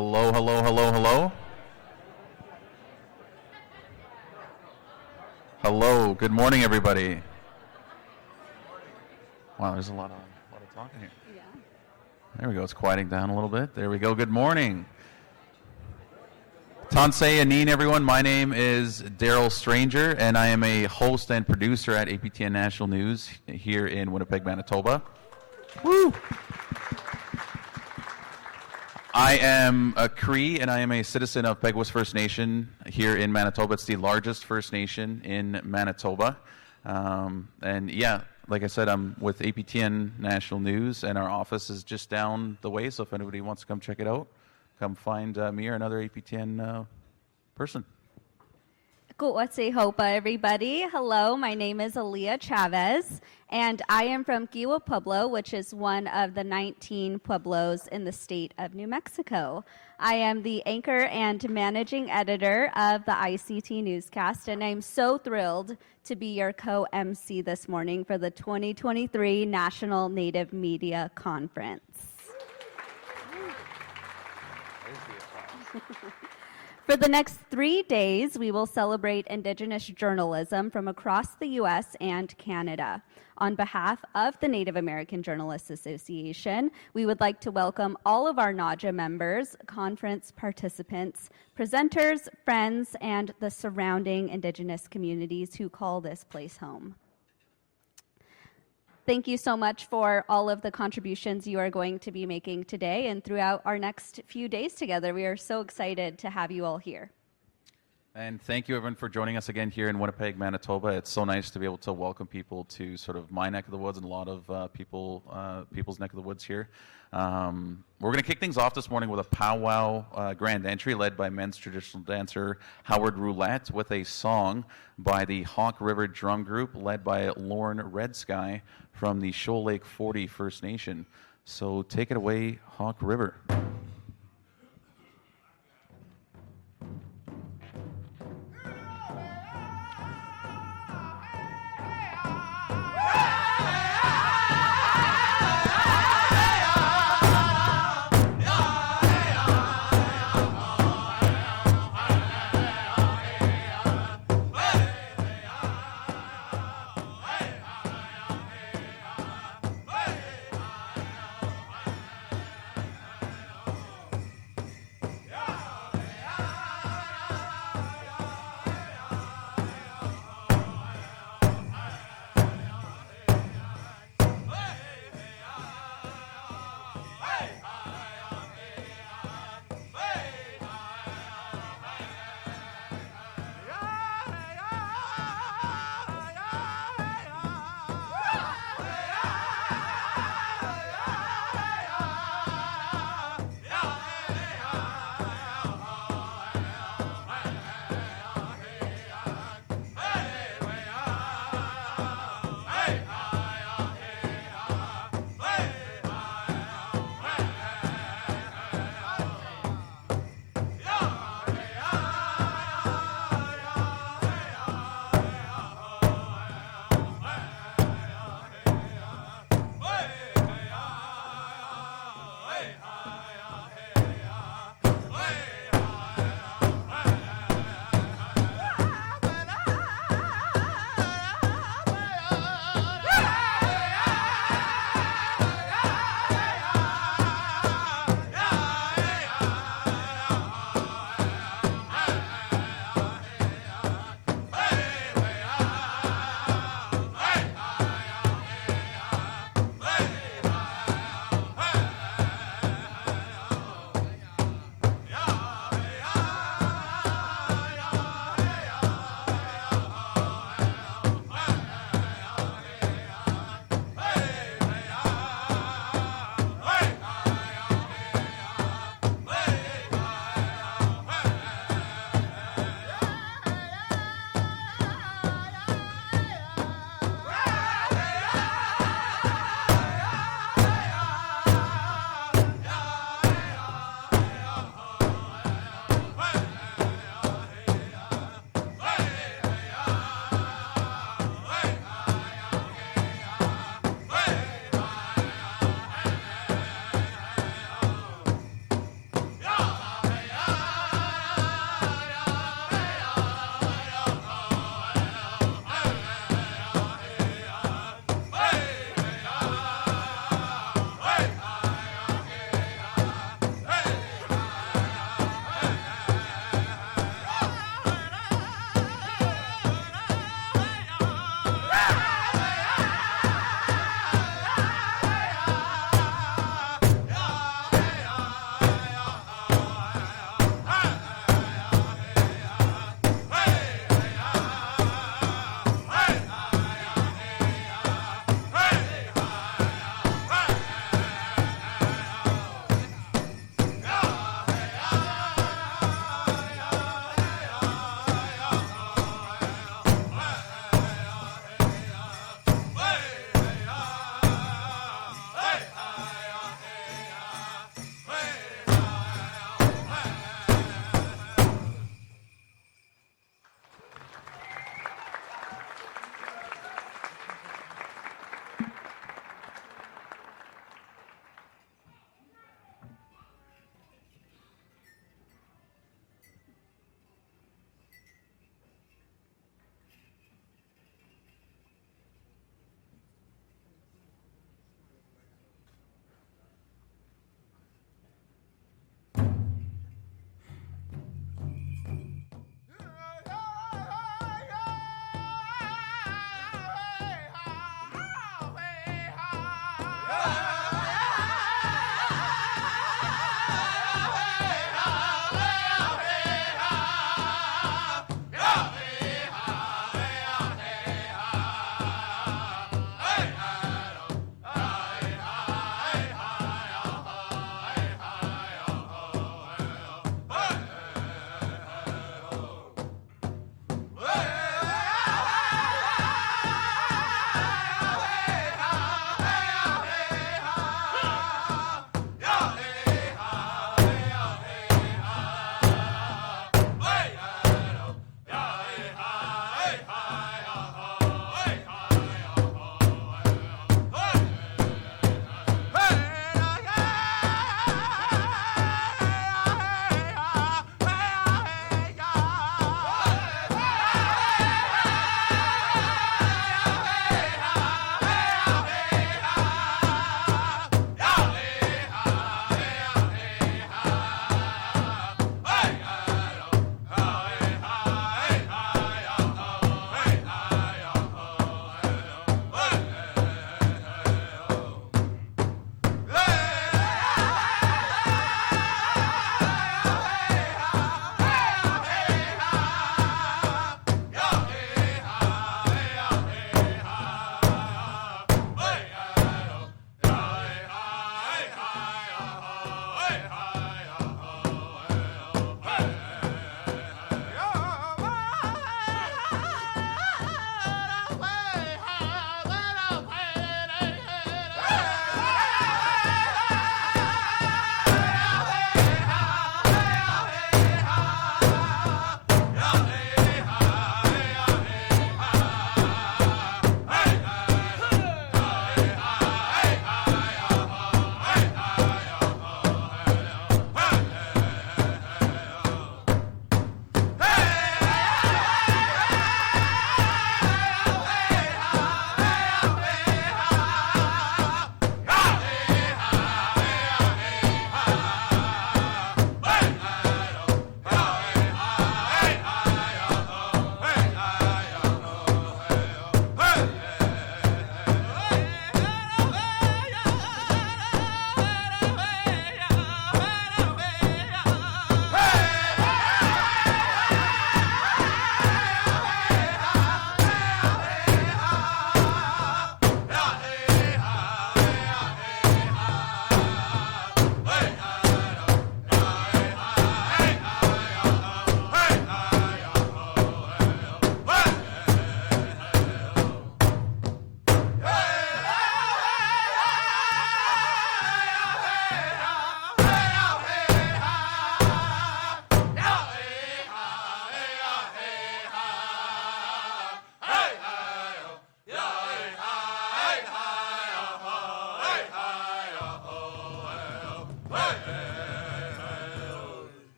Hello, hello, hello, hello. Hello, good morning, everybody. Wow, there's a lot of talking here. Yeah. There we go, it's quieting down a little bit. There we go, good morning. Tansei Anin, everyone. My name is Daryl Stranger, and I am a host and producer at APTN National News here in Winnipeg, Manitoba. Woo! I am a Cree, and I am a citizen of Peguis First Nation here in Manitoba. It's the largest First Nation in Manitoba. And yeah, like I said, I'm with APTN National News, and our office is just down the way, so if anybody wants to come check it out, come find me or another APTN person. Ku'watse Hopa, everybody. Hello, my name is Aaliyah Chavez, and I am from Kiwa Pueblo, which is one of the 19 pueblos in the state of New Mexico. I am the anchor and managing editor of the ICT newscast, and I'm so thrilled to be your co-MC this morning for the 2023 National Native Media Conference. For the next 3 days, we will celebrate Indigenous journalism from across the U.S. and Canada. On behalf of the Native American Journalists Association, we would like to welcome all of our NAJA members, conference participants, presenters, friends, and the surrounding Indigenous communities who call this place home. Thank you so much for all of the contributions you are going to be making today and throughout our next few days together. We are so excited to have you all here. And thank you, everyone, for joining us again here in Winnipeg, Manitoba. It's so nice to be able to welcome people to sort of my neck of the woods and a lot of people's neck of the woods here. We're going to kick things off this morning with a powwow grand entry led by men's traditional dancer Howard Roulette with a song by the Hawk River Drum Group led by Lorne Red Sky from the Shoal Lake 40 First Nation. So take it away, Hawk River.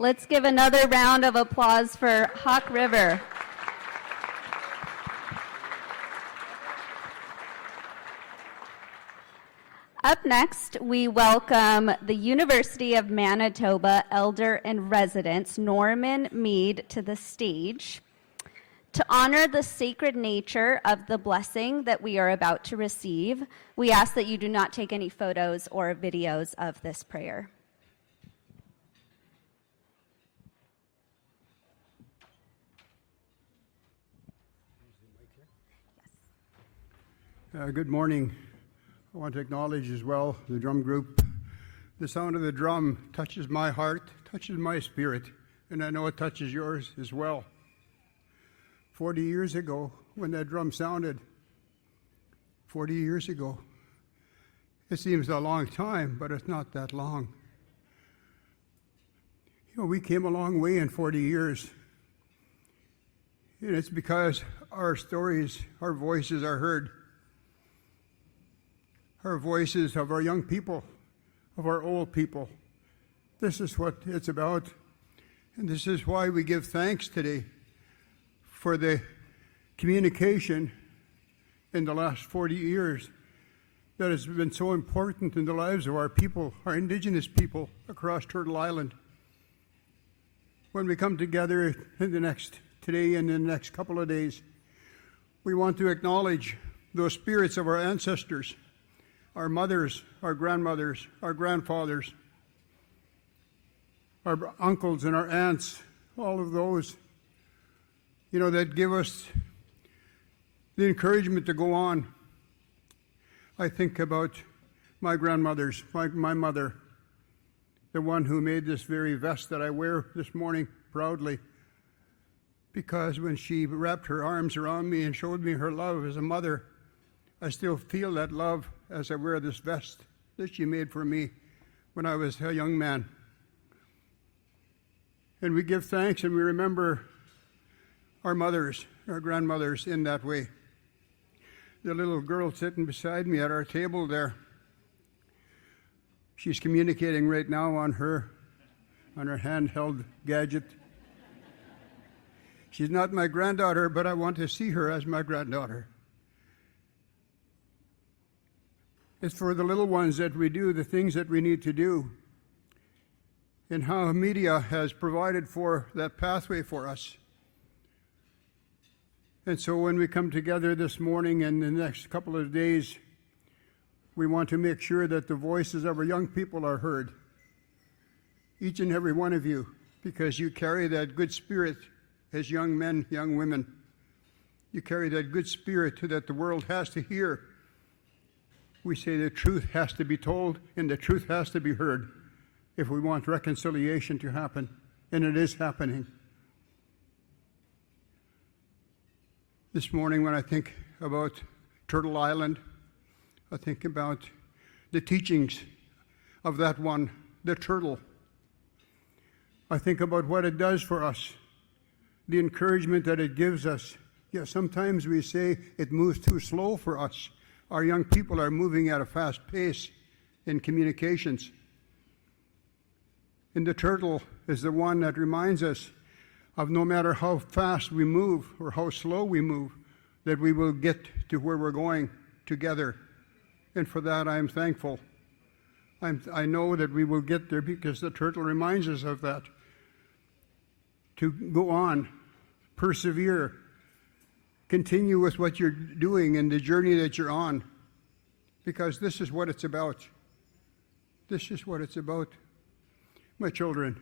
Let's give another round of applause for Hawk River. Up next, we welcome the University of Manitoba Elder in Residence, Norman Mead, to the stage. To honor the sacred nature of the blessing that we are about to receive, we ask that you do not take any photos or videos of this prayer. Good morning. I want to acknowledge as well the drum group. The sound of the drum touches my heart, touches my spirit, and I know it touches yours as well. 40 years ago, when that drum sounded, 40 years ago, it seems a long time, but it's not that long. You know, we came a long way in 40 years, and it's because our stories, our voices are heard. Our voices of our young people, of our old people. This is what it's about. And this is why we give thanks today for the communication in the last 40 years that has been so important in the lives of our people, our Indigenous people across Turtle Island. When we come together today and in the next couple of days, we want to acknowledge those spirits of our ancestors, our mothers, our grandmothers, our grandfathers, our uncles and our aunts, all of those, you know, that give us the encouragement to go on. I think about my grandmothers, my mother, the one who made this very vest that I wear this morning proudly, because when she wrapped her arms around me and showed me her love as a mother, I still feel that love as I wear this vest that she made for me when I was a young man. And we give thanks and we remember our mothers, our grandmothers in that way. The little girl sitting beside me at our table there, she's communicating right now on her handheld gadget. She's not my granddaughter, but I want to see her as my granddaughter. It's for the little ones that we do the things that we need to do, and how media has provided for that pathway for us. And so when we come together this morning and the next couple of days, we want to make sure that the voices of our young people are heard, each and every one of you, because you carry that good spirit as young men, young women. You carry that good spirit that the world has to hear. We say the truth has to be told and the truth has to be heard if we want reconciliation to happen, and it is happening. This morning when I think about Turtle Island, I think about the teachings of that one, the turtle. I think about what it does for us, the encouragement that it gives us. Yeah, sometimes we say it moves too slow for us. Our young people are moving at a fast pace in communications. And the turtle is the one that reminds us of no matter how fast we move or how slow we move, that we will get to where we're going together. And for that I am thankful. I know that we will get there because the turtle reminds us of that. To go on, persevere, continue with what you're doing and the journey that you're on, because this is what it's about. This is what it's about. My children,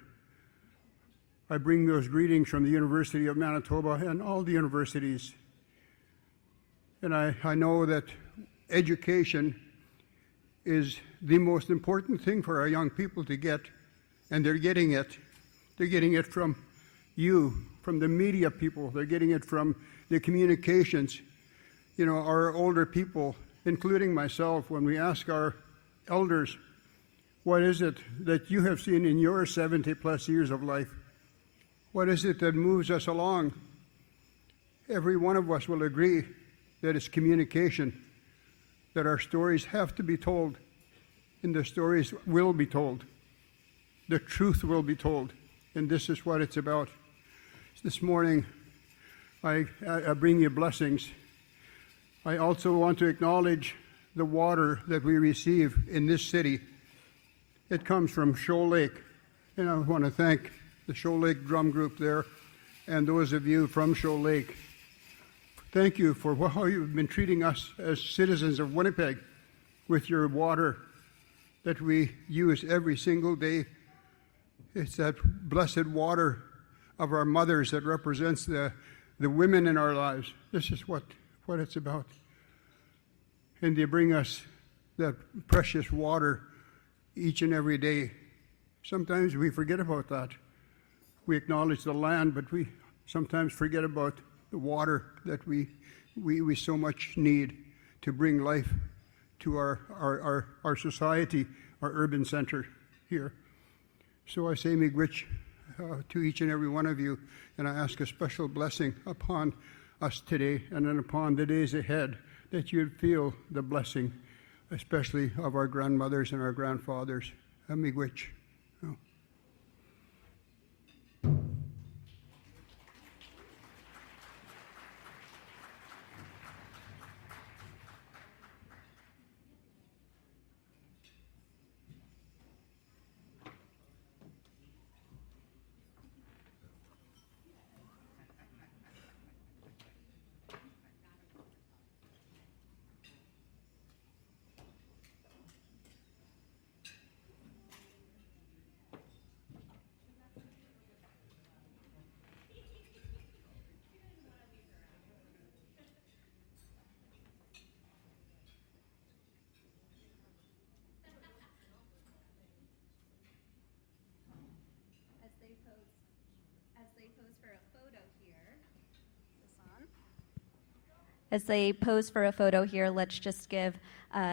I bring those greetings from the University of Manitoba and all the universities. And I know that education is the most important thing for our young people to get, and they're getting it. They're getting it from you, from the media people. They're getting it from the communications. You know, our older people, including myself, when we ask our elders, what is it that you have seen in your 70 plus years of life? What is it that moves us along? Every one of us will agree that it's communication, that our stories have to be told, and the stories will be told. The truth will be told, and this is what it's about. This morning, I bring you blessings. I also want to acknowledge the water that we receive in this city. It comes from Shoal Lake, and I want to thank the Shoal Lake Drum Group there and those of you from Shoal Lake. Thank you for how you've been treating us as citizens of Winnipeg with your water that we use every single day. It's that blessed water of our mothers that represents the women in our lives. This is what it's about. And they bring us that precious water each and every day. Sometimes we forget about that. We acknowledge the land, but we sometimes forget about the water that we so much need to bring life to our society, our urban center here. So I say miigwech to each and every one of you, and I ask a special blessing upon us today and then upon the days ahead, that you'd feel the blessing, especially of our grandmothers and our grandfathers. Miigwech. As they pose for a photo here, let's just give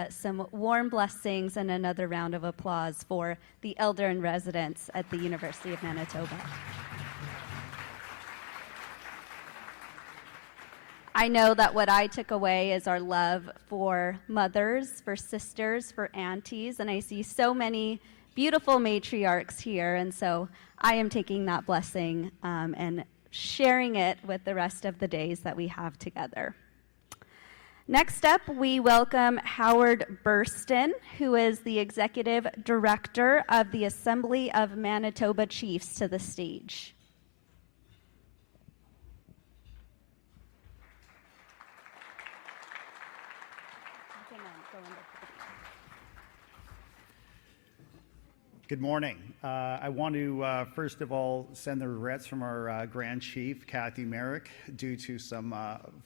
some warm blessings and another round of applause for the elder in residence at the University of Manitoba. I know that what I took away is our love for mothers, for sisters, for aunties, and I see so many beautiful matriarchs here, and so I am taking that blessing and sharing it with the rest of the days that we have together. Next up, we welcome Howard Burston, who is the Executive Director of the Assembly of Manitoba Chiefs, to the stage. Good morning. I want to first of all send the regrets from our Grand Chief, Kathy Merrick, due to some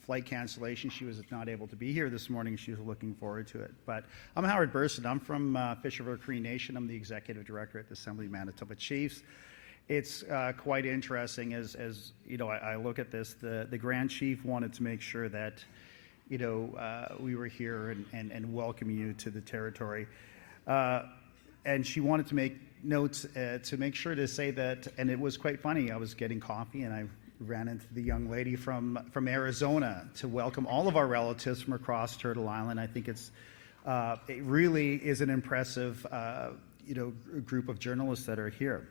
flight cancellation. She was not able to be here this morning. She was looking forward to it. But I'm Howard Burston. I'm from Fish River Cree Nation. I'm the Executive Director at the Assembly of Manitoba Chiefs. It's quite interesting as you know, I look at this. The Grand Chief wanted to make sure that, you know, we were here and welcome you to the territory. And she wanted to make notes to make sure to say that, and it was quite funny. I was getting coffee and I ran into the young lady from Arizona to welcome all of our relatives from across Turtle Island. I think it really is an impressive, you know, group of journalists that are here.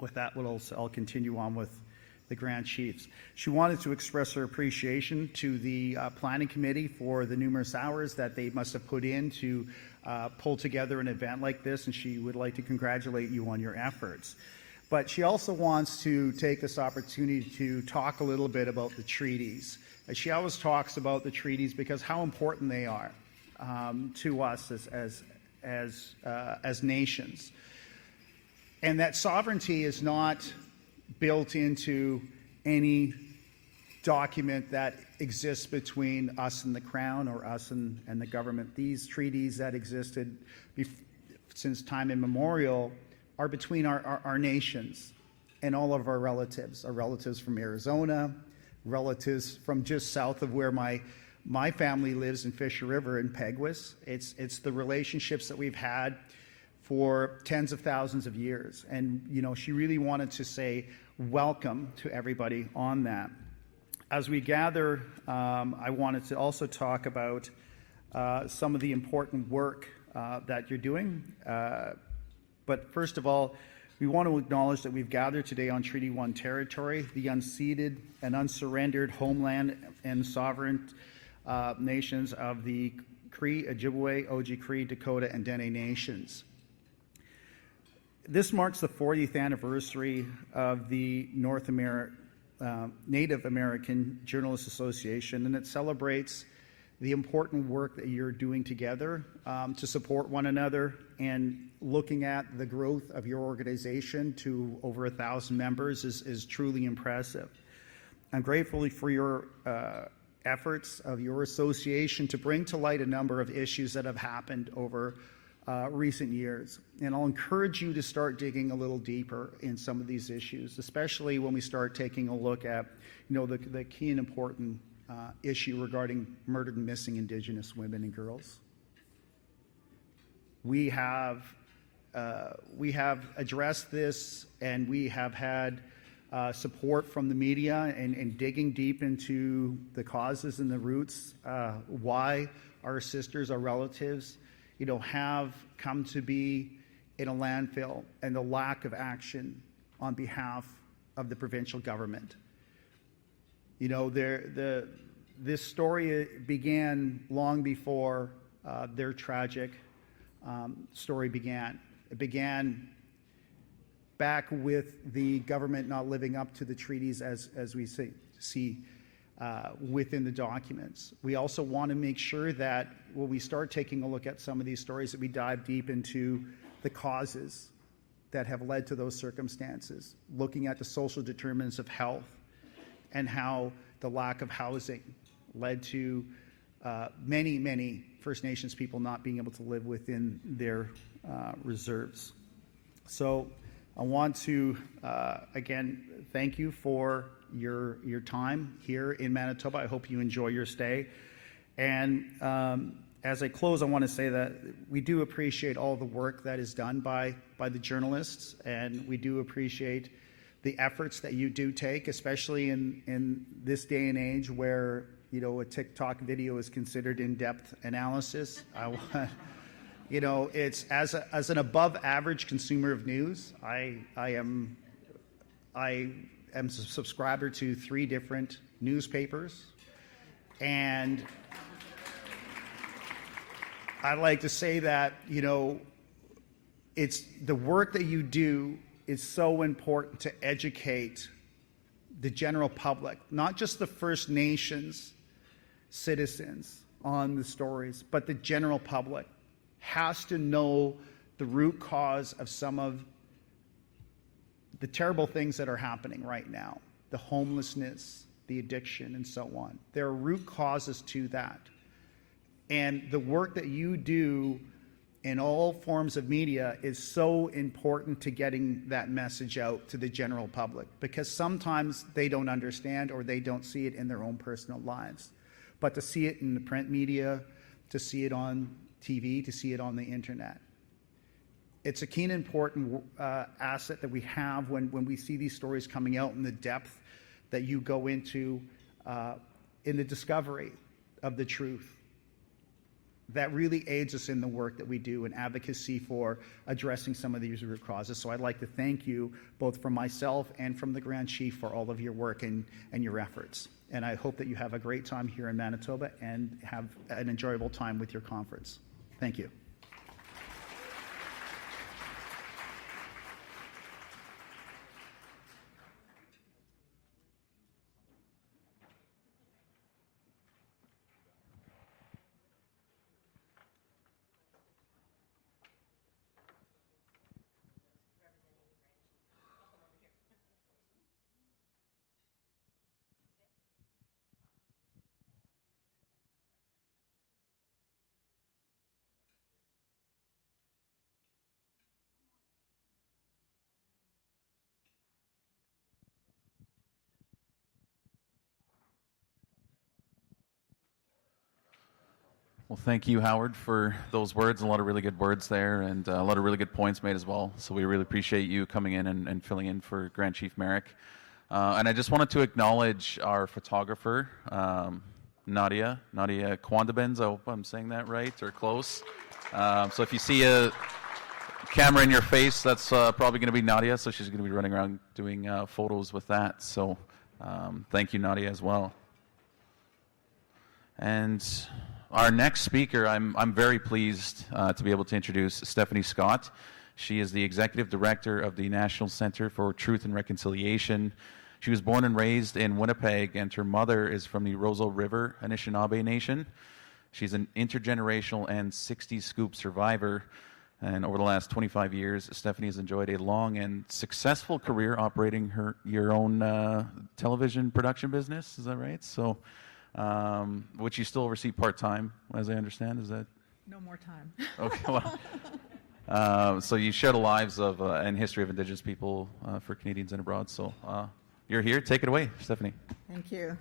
With that, I'll continue on with the Grand Chiefs. She wanted to express her appreciation to the planning committee for the numerous hours that they must have put in to pull together an event like this, and she would like to congratulate you on your efforts. But she also wants to take this opportunity to talk a little bit about the treaties. She always talks about the treaties because how important they are to us as nations. And that sovereignty is not built into any document that exists between us and the Crown or us and the government. These treaties that existed since time immemorial are between our nations and all of our relatives from Arizona, relatives from just south of where my family lives in Fisher River in Peguis. It's the relationships that we've had for tens of thousands of years. And, you know, she really wanted to say welcome to everybody on that. As we gather, I wanted to also talk about some of the important work that you're doing. But first of all, We want to acknowledge that we've gathered today on Treaty 1 territory, the unceded and unsurrendered homeland and sovereign nations of the Cree, Ojibwe, Oji-Cree, Dakota, and Dene nations. This marks the 40th anniversary of the Native American Journalists Association, and it celebrates the important work that you're doing together to support one another, and looking at the growth of your organization to over 1,000 members is truly impressive. I'm grateful for your efforts of your association to bring to light a number of issues that have happened over recent years. And I'll encourage you to start digging a little deeper in some of these issues, especially when we start taking a look at, the key and important issue regarding murdered and missing Indigenous women and girls. We have addressed this, and we have had support from the media and digging deep into the causes and the roots, why our sisters, our relatives, have come to be in a landfill, and the lack of action on behalf of the provincial government. This story began long before their tragic story began. It began back with the government not living up to the treaties as we see within the documents. We also want to make sure that when we start taking a look at some of these stories, that we dive deep into the causes that have led to those circumstances, looking at the social determinants of health and how the lack of housing led to many First Nations people not being able to live within their reserves. So I want to, again, thank you for your time here in Manitoba. I hope you enjoy your stay. And as I close, I want to say that we do appreciate all the work that is done by the journalists, and we do appreciate the efforts that you do take, especially in this day and age where a TikTok video is considered in-depth analysis. It's as an above-average consumer of news. I am a subscriber to 3 different newspapers, and I like to say that it's the work that you do is so important to educate the general public, not just the First Nations citizens on the stories, but the general public has to know the root cause of some of the terrible things that are happening right now, the homelessness, the addiction, and so on. There are root causes to that. And the work that you do in all forms of media is so important to getting that message out to the general public, because sometimes they don't understand or they don't see it in their own personal lives. But to see it in the print media, to see it on TV, to see it on the internet, it's a keen, important asset that we have when we see these stories coming out, in the depth that you go into in the discovery of the truth. That really aids us in the work that we do in advocacy for addressing some of these root causes. So I'd like to thank you, both from myself and from the Grand Chief, for all of your work and your efforts. And I hope that you have a great time here in Manitoba and have an enjoyable time with your conference. Thank you. Well, thank you, Howard, for those words. A lot of really good words there, and a lot of really good points made as well. So we really appreciate you coming in and filling in for Grand Chief Merrick. And I just wanted to acknowledge our photographer, NAJA Kwandabens. I hope I'm saying that right or close. So if you see a camera in your face, that's probably going to be Nadia, so she's going to be running around doing photos with that. So thank you, Nadia, as well. And our next speaker, I'm very pleased to be able to introduce Stephanie Scott. She is the Executive Director of the National Center for Truth and Reconciliation. She was born and raised in Winnipeg, and her mother is from the Roseau River Anishinaabe Nation. She's an intergenerational and 60s scoop survivor. And over the last 25 years, Stephanie has enjoyed a long and successful career operating your own television production business. Is that right? So, which you still oversee part-time, as I understand. Is that? No more time. Okay. Well, so you share the lives of and history of Indigenous people for Canadians and abroad. So you're here. Take it away, Stephanie. Thank you.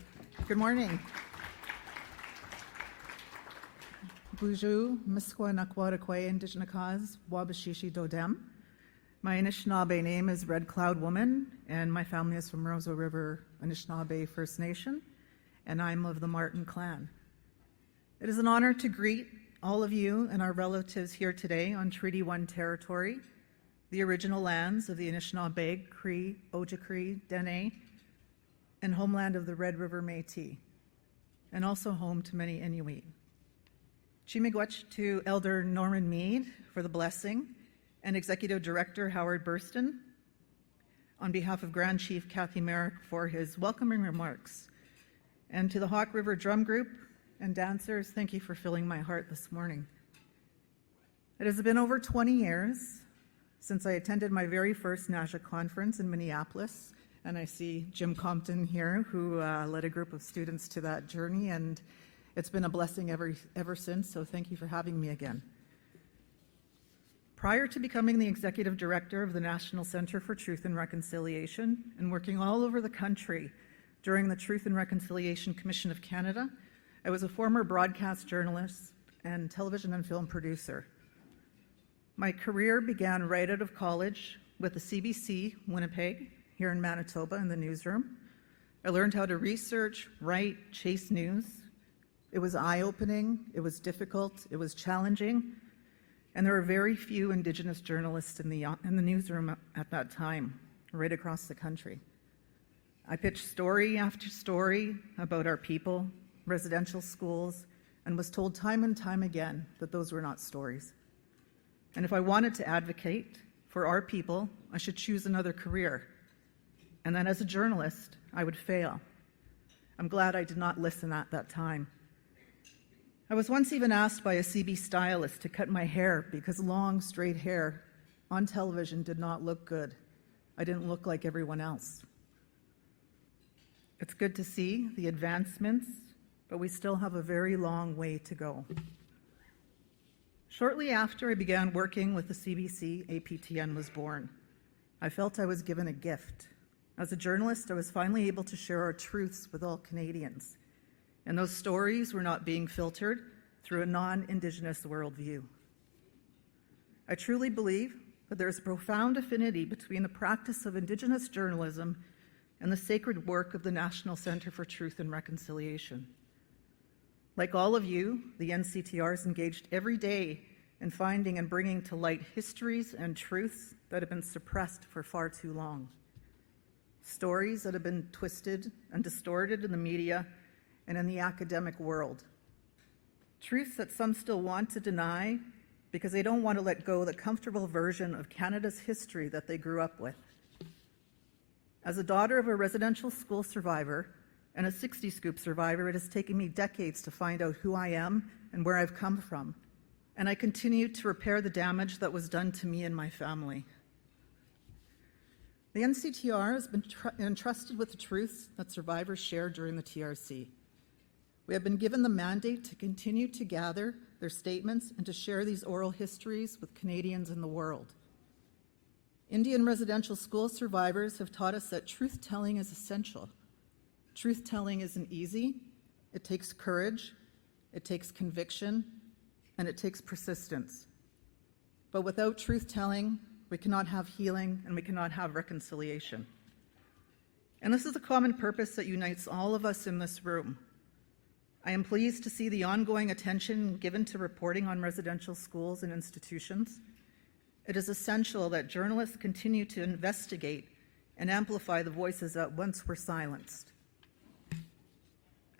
Good morning. Buju, Miskwa Nakwatakwe, Indigenous, Wabashishi Dodem. My Anishinaabe name is Red Cloud Woman, and my family is from Roseau River Anishinaabe First Nation, and I'm of the Martin clan. It is an honor to greet all of you and our relatives here today on Treaty 1 territory, the original lands of the Anishinaabe, Cree, Ojibwe, Dene, and homeland of the Red River Métis, and also home to many Inuit. Chimigwech to Elder Norman Mead for the blessing, and Executive Director Howard Burston, on behalf of Grand Chief Kathy Merrick for his welcoming remarks. And to the Hawk River Drum Group and dancers, thank you for filling my heart this morning. It has been over 20 years since I attended my very first NAJA conference in Minneapolis, and I see Jim Compton here, who led a group of students to that journey, and it's been a blessing ever since, so thank you for having me again. Prior to becoming the Executive Director of the National Center for Truth and Reconciliation and working all over the country during the Truth and Reconciliation Commission of Canada, I was a former broadcast journalist and television and film producer. My career began right out of college with the CBC Winnipeg, here in Manitoba in the newsroom. I learned how to research, write, chase news. It was eye-opening, it was difficult, it was challenging, and there were very few Indigenous journalists in the newsroom at that time, right across the country. I pitched story after story about our people, residential schools, and was told time and time again that those were not stories. And if I wanted to advocate for our people, I should choose another career. And then as a journalist, I would fail. I'm glad I did not listen at that time. I was once even asked by a CB stylist to cut my hair because long, straight hair on television did not look good. I didn't look like everyone else. It's good to see the advancements, but we still have a very long way to go. Shortly after I began working with the CBC, APTN was born. I felt I was given a gift. As a journalist, I was finally able to share our truths with all Canadians. And those stories were not being filtered through a non-Indigenous worldview. I truly believe that there is a profound affinity between the practice of Indigenous journalism and the sacred work of the National Center for Truth and Reconciliation. Like all of you, the NCTR is engaged every day in finding and bringing to light histories and truths that have been suppressed for far too long. Stories that have been twisted and distorted in the media and in the academic world. Truths that some still want to deny because they don't want to let go of the comfortable version of Canada's history that they grew up with. As a daughter of a residential school survivor and a 60 scoop survivor, it has taken me decades to find out who I am and where I've come from. And I continue to repair the damage that was done to me and my family. The NCTR has been entrusted with the truths that survivors shared during the TRC. We have been given the mandate to continue to gather their statements and to share these oral histories with Canadians in the world. Indian residential school survivors have taught us that truth-telling is essential. Truth-telling isn't easy. It takes courage, it takes conviction, and it takes persistence. But without truth-telling, we cannot have healing and we cannot have reconciliation. And this is a common purpose that unites all of us in this room. I am pleased to see the ongoing attention given to reporting on residential schools and institutions, it is essential that journalists continue to investigate and amplify the voices that once were silenced.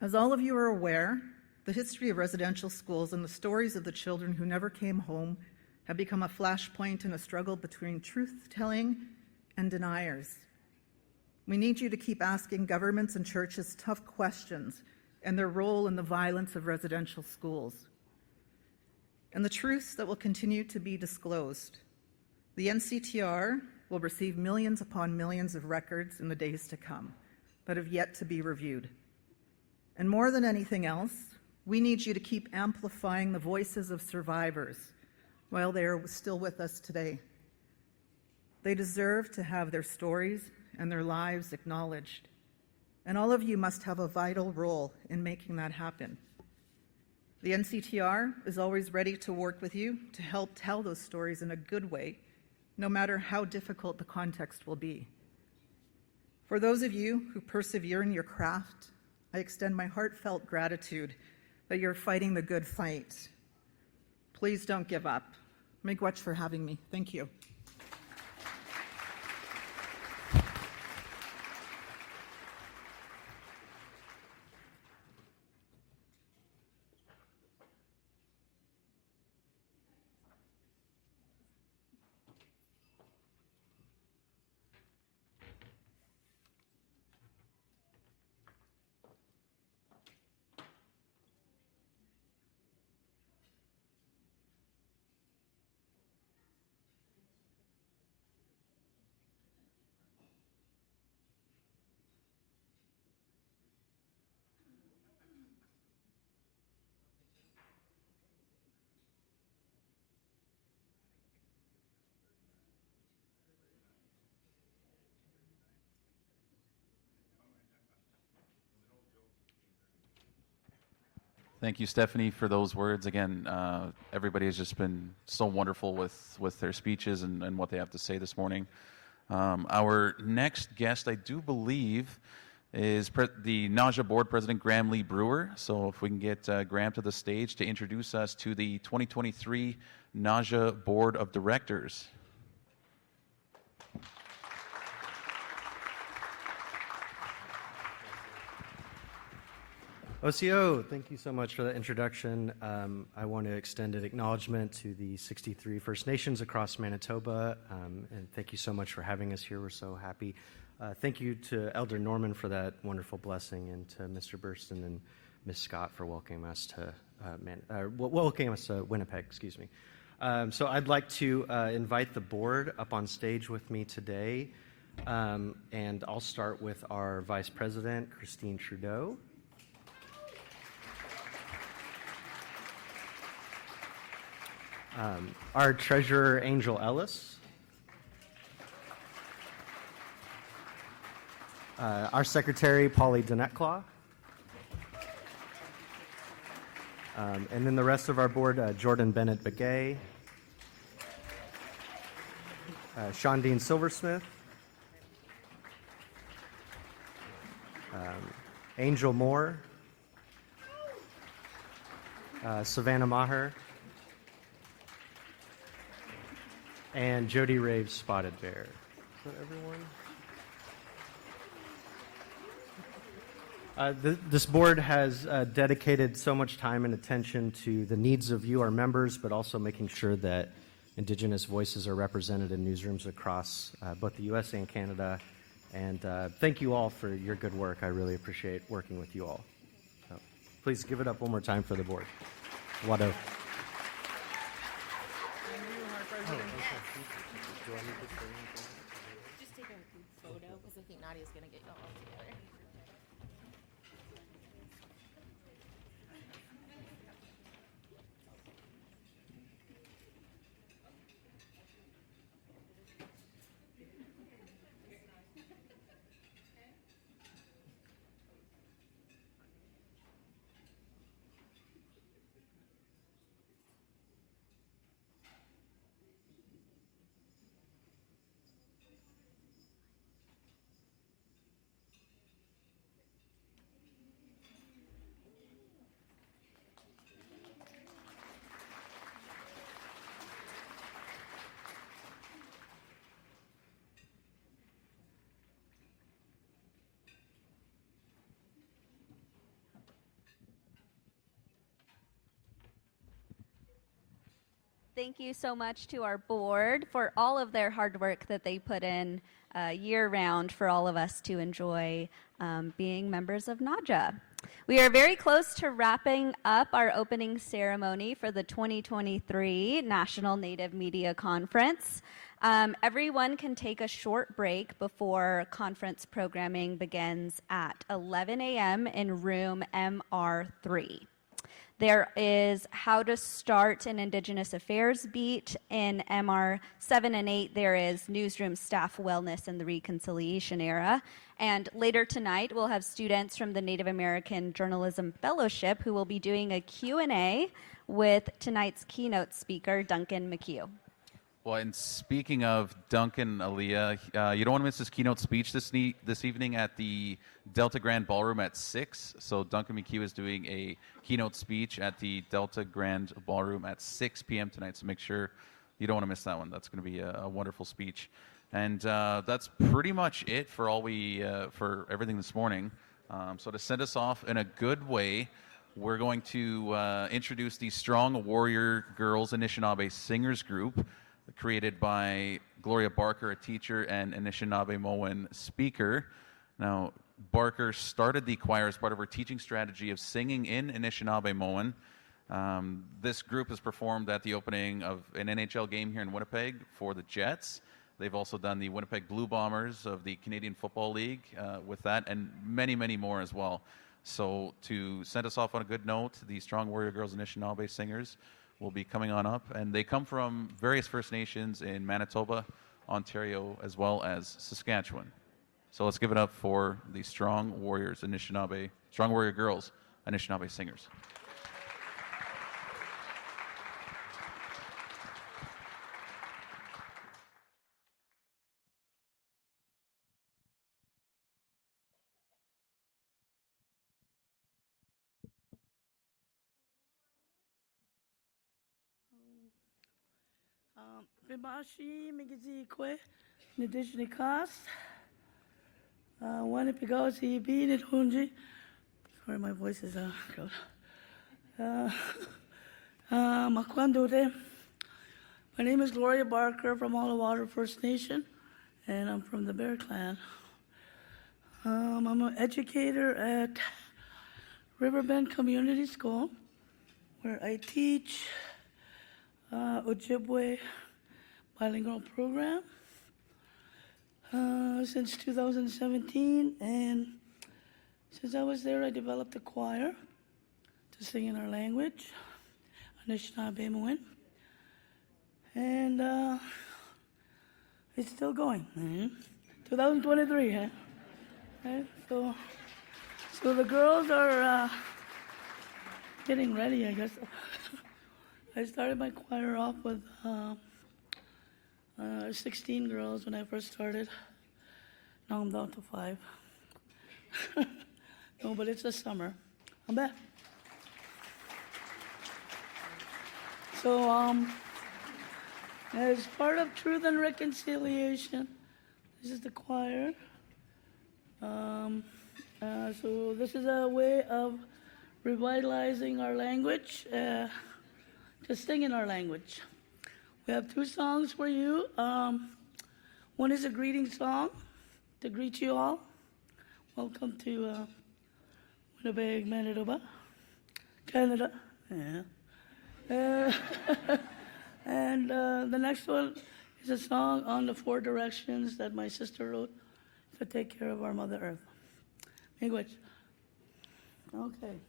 As all of you are aware, the history of residential schools and the stories of the children who never came home have become a flashpoint in a struggle between truth-telling and deniers. We need you to keep asking governments and churches tough questions and their role in the violence of residential schools, and the truths that will continue to be disclosed. The NCTR will receive millions upon millions of records in the days to come that have yet to be reviewed. And more than anything else, we need you to keep amplifying the voices of survivors while they are still with us today. They deserve to have their stories and their lives acknowledged. And all of you must have a vital role in making that happen. The NCTR is always ready to work with you to help tell those stories in a good way, no matter how difficult the context will be. For those of you who persevere in your craft, I extend my heartfelt gratitude that you're fighting the good fight. Please don't give up. Miigwech for having me. Thank you. Thank you, Stephanie, for those words. Again, everybody has just been so wonderful with their speeches and what they have to say this morning. Our next guest, I do believe, is the NAJA Board President, Graham Lee Brewer. So if we can get Graham to the stage to introduce us to the 2023 NAJA Board of Directors. OCO, thank you so much for that introduction. I want to extend an acknowledgement to the 63 First Nations across Manitoba, and thank you so much for having us here. We're so happy. Thank you to Elder Norman for that wonderful blessing, and to Mr. Burston and Ms. Scott for welcoming us to Winnipeg. Excuse me. So I'd like to invite the board up on stage with me today, and I'll start with our Vice President, Christine Trudeau. Our Treasurer, Angel Ellis. Our Secretary, Polly Denetclaw. And then the rest of our board, Jordan Bennett-Begay, Shondine Silversmith, Angel Moore, Savannah Maher, and Jody Raves Spotted Bear. Is that everyone? This board has dedicated so much time and attention to the needs of you, our members, but also making sure that Indigenous voices are represented in newsrooms across both the U.S. and Canada. And thank you all for your good work. I really appreciate working with you all. So please give it up one more time for the board. Wado. Just take a group photo because I think Nadia's going to get you all together. thank you so much to our board for all of their hard work that they put in year-round for all of us to enjoy being members of NAJA. We are very close to wrapping up our opening ceremony for the 2023 National Native Media Conference. Everyone can take a short break before conference programming begins at 11 a.m. in room MR3. There is How to Start an Indigenous Affairs Beat. In MR 7 and 8, there is Newsroom Staff Wellness in the Reconciliation Era. And later tonight, we'll have students from the Native American Journalism Fellowship who will be doing a Q&A with tonight's keynote speaker, Duncan McHugh. Well, and speaking of Duncan, Aaliyah, you don't want to miss his keynote speech this evening at the Delta Grand Ballroom at 6. So Duncan McHugh is doing a keynote speech at the Delta Grand Ballroom at 6 p.m. tonight. So make sure you don't want to miss that one. That's going to be a wonderful speech. And that's pretty much it for for everything this morning. So to send us off in a good way, we're going to introduce the Strong Warrior Girls Anishinaabe Singers Group, created by Gloria Barker, a teacher and Anishinaabe-Moan speaker. Now, Barker started the choir as part of her teaching strategy of singing in Anishinaabe-Moan. This group has performed at the opening of an NHL game here in Winnipeg for the Jets. They've also done the Winnipeg Blue Bombers of the Canadian Football League with that, and many, many more as well. So to send us off on a good note, the Strong Warrior Girls Anishinaabe Singers will be coming on up, and they come from various First Nations in Manitoba, Ontario, as well as Saskatchewan. So let's give it up for the Strong Warrior Girls Anishinaabe Singers. Bimashi Migizi Kwe, Nidishnikas, Wanipigosi Bean Hunji. Sorry, my voice is Makwandode. My name is Gloria Barker from Water First Nation, and I'm from the Bear Clan. I'm an educator at Riverbend Community School, where I teach Ojibwe bilingual program since 2017, and since I was there, I developed a choir to sing in our language, Anishinaabe-Moan, and it's still going. 2023, huh? Okay, so the girls are getting ready, I guess. I started my choir off with 16 girls when I first started. Now I'm down to 5. No, but it's the summer. I'm back. So, as part of Truth and Reconciliation, this is the choir. So this is a way of revitalizing our language, to sing in our language. We have 2 songs for you. One is a greeting song to greet you all. Welcome to Winnipeg, Manitoba, Canada. Yeah. And the next one is a song on the 4 directions that my sister wrote to take care of our Mother Earth. Miigwech. Okay.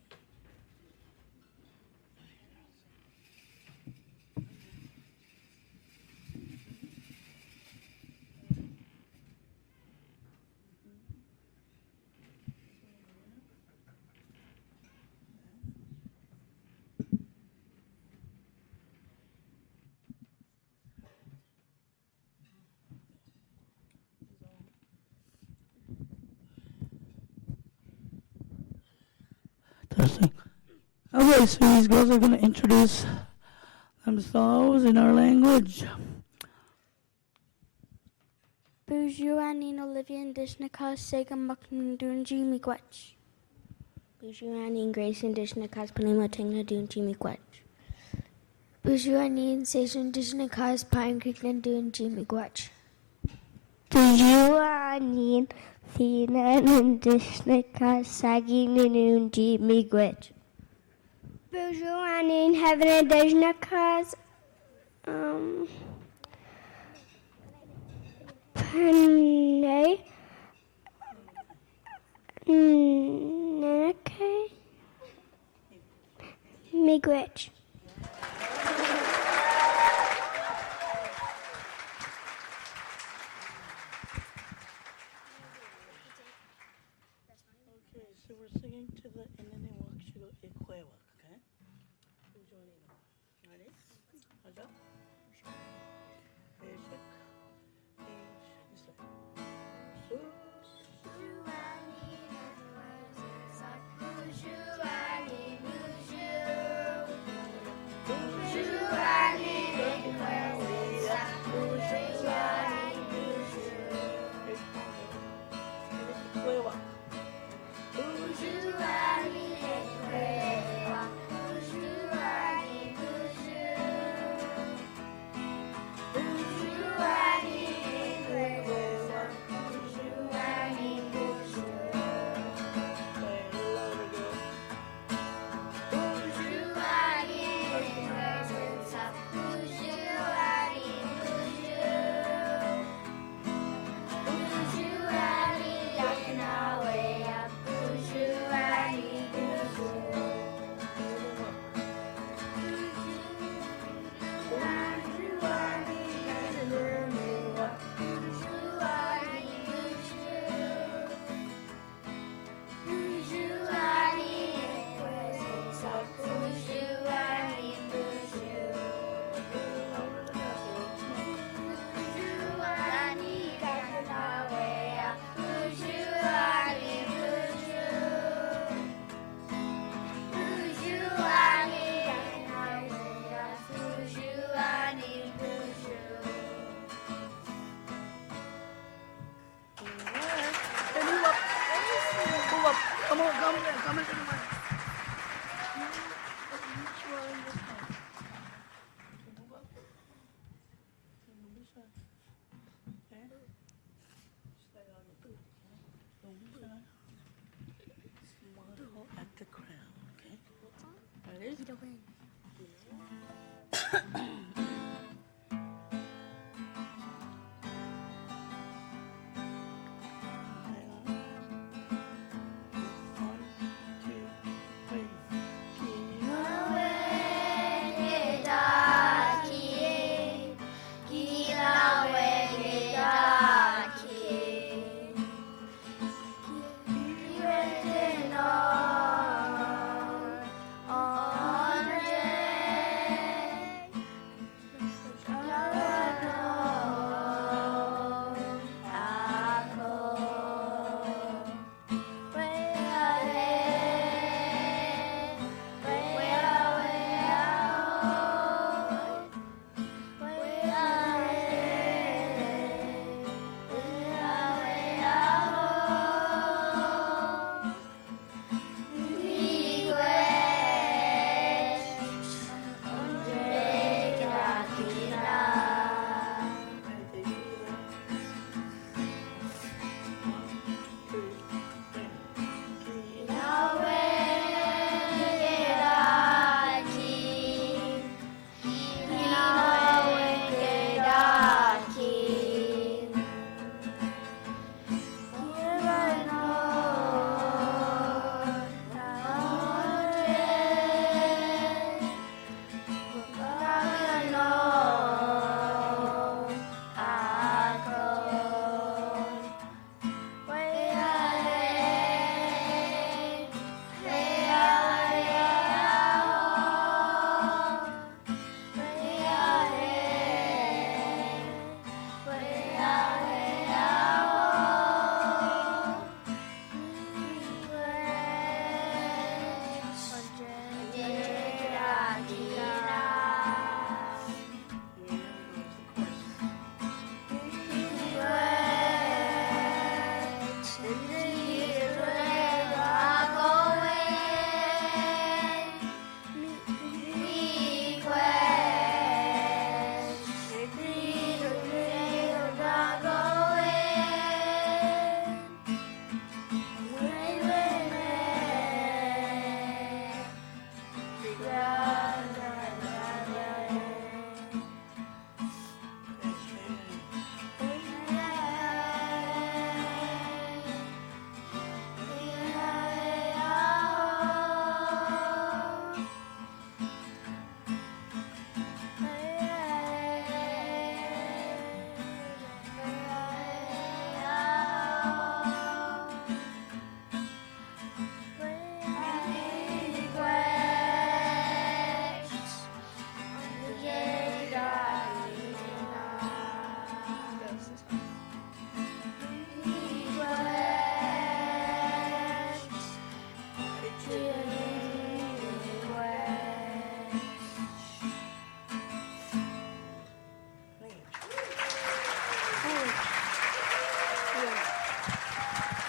Testing. Okay, so these girls are going to introduce themselves in our language. Bonjour, Anine Olivia Indishnakas Segam Maknundunji Miigwech. Bonjour, Anine Grace Indishnakas Panima Tingna Dunji Miigwech. Bujuanin Station Indigenous Pine Creek Nandun Miigwech. Bujuanin Thinan Indigenous Sagi Nunji Miigwech. Bujuanin Heaven Indigenous Panay Nanake Miigwech. Okay, so we're singing to the Inaniwakshigo Ikwewak, okay? Who's joining them? Ready? Aja? Basic. Age. Ikwewak. Come on, come into the mic. Move up. Move this side. Okay. Stay on the boot. Move this side. Smile at the crown, okay? Ready?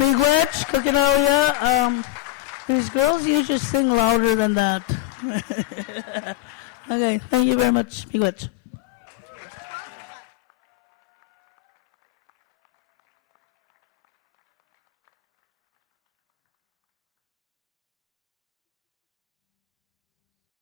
Miigwech, Kakinalia. These girls, you just sing louder than that. Okay, thank you very much. Miigwech.